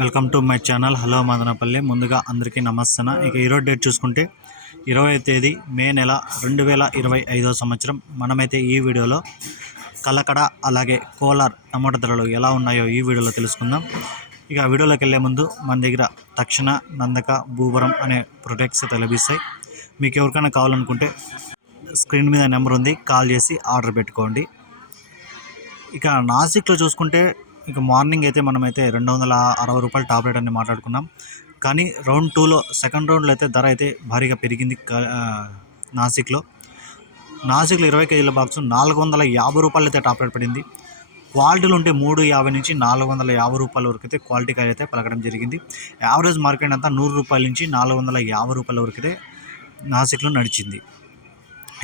Welcome to my channel. Hello Madanapalle. ముందుగా అందరికీ నమస్తన ఇక ఈరోజు డేట్ చూసుకుంటే ఇరవై తేదీ మే నెల రెండు వేల ఇరవై ఐదో సంవత్సరం. మనమైతే ఈ వీడియోలో కలకడ అలాగే కోలార్ టమాటా ధరలు ఎలా ఉన్నాయో ఈ వీడియోలో తెలుసుకుందాం. ఇక వీడియోలోకి వెళ్ళే ముందు మన దగ్గర తక్షణ నందక భూవరం అనే ప్రొడక్ట్స్ అయితే లభిస్తాయి. మీకు ఎవరికైనా కావాలనుకుంటే స్క్రీన్ మీద నెంబర్ ఉంది. కాల్ చేసి ఆర్డర్ పెట్టుకోండి. ఇక నాసిక్లో చూసుకుంటే ఇక మార్నింగ్ అయితే మనమైతే రెండు వందల అరవై రూపాయలు టాప్ రేట్ అని మాట్లాడుకున్నాం. కానీ రౌండ్ టూలో సెకండ్ రౌండ్లో అయితే ధర అయితే భారీగా పెరిగింది క- నాసిక్లో. నాసిక్లో ఇరవై కేజీల బాక్స్ నాలుగు వందల యాభై రూపాయలు అయితే టాప్ రేట్ పడింది. క్వాలిటీలు ఉంటే మూడు యాభై నుంచి నాలుగు వందల యాభై రూపాయల వరకు అయితే క్వాలిటీ కాయలు అయితే పలకడం జరిగింది. యావరేజ్ మార్కెట్ అంతా నూరు రూపాయల నుంచి నాలుగు వందల యాభై రూపాయల వరకు అయితే నాసిక్లో నడిచింది.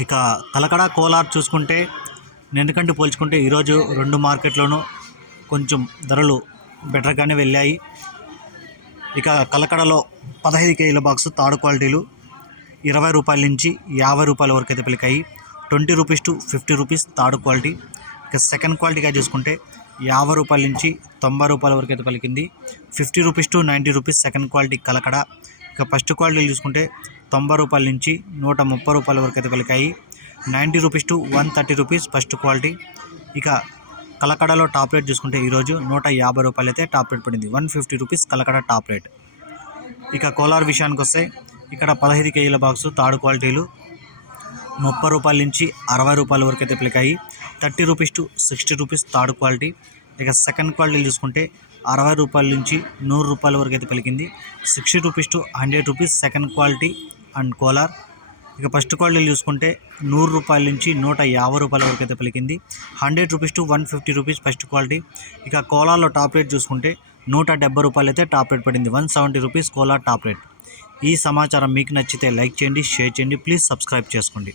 ఇక కలకడ కోలార్ చూసుకుంటే నిన్నకంటే పోల్చుకుంటే ఈరోజు రెండు మార్కెట్లోనూ కొంచెం ధరలు బెటర్గానే వెళ్ళాయి. ఇక కలకడలో పదహైదు కేజీల బాక్స్ థర్డ్ క్వాలిటీలు ఇరవై రూపాయల నుంచి యాభై రూపాయల వరకు అయితే పలికాయి. Twenty rupees to fifty rupees third quality. ఇక సెకండ్ క్వాలిటీగా చూసుకుంటే యాభై రూపాయల నుంచి తొంభై రూపాయల వరకు అయితే పలికింది. Fifty rupees to ninety rupees second quality Kalakada. ఇక ఫస్ట్ క్వాలిటీ చూసుకుంటే తొంభై రూపాయల నుంచి నూట ముప్పై రూపాయల వరకు అయితే పలికాయి. Ninety rupees to one thirty rupees first quality. ఇక కలకడలో టాప్ రేట్ చూసుకుంటే ఈరోజు నూట యాభై రూపాయలు అయితే టాప్ రేట్ పడింది. One fifty rupees Kalakada top rate. ఇక కోలార్ విషయానికి వస్తే ఇక్కడ పదహైదు కేజీల బాక్సు థర్డ్ క్వాలిటీలు ముప్పై రూపాయల నుంచి అరవై రూపాయల వరకు అయితే పిలికాయి. Thirty rupees to sixty rupees third quality. ఇక సెకండ్ క్వాలిటీ చూసుకుంటే అరవై రూపాయల నుంచి నూరు రూపాయల వరకు అయితే పలికింది. Sixty rupees to hundred rupees second quality and Kolar. ఇక ఫస్ట్ క్వాలిటీ చూసుకుంటే నూరు రూపాయల నుంచి నూట యాభై రూపాయల వరకు అయితే పలికింది. Hundred rupees to one fifty rupees first quality. ఇక కోలాలో టాప్ రేట్ చూసుకుంటే నూట డెబ్బై రూపాయలు అయితే టాప్ రేట్ పడింది. One seventy rupees Kolar top rate. ఈ సమాచారం మీకు నచ్చితే లైక్ చేయండి షేర్ చేయండి. ప్లీజ్ సబ్స్క్రైబ్ చేసుకోండి.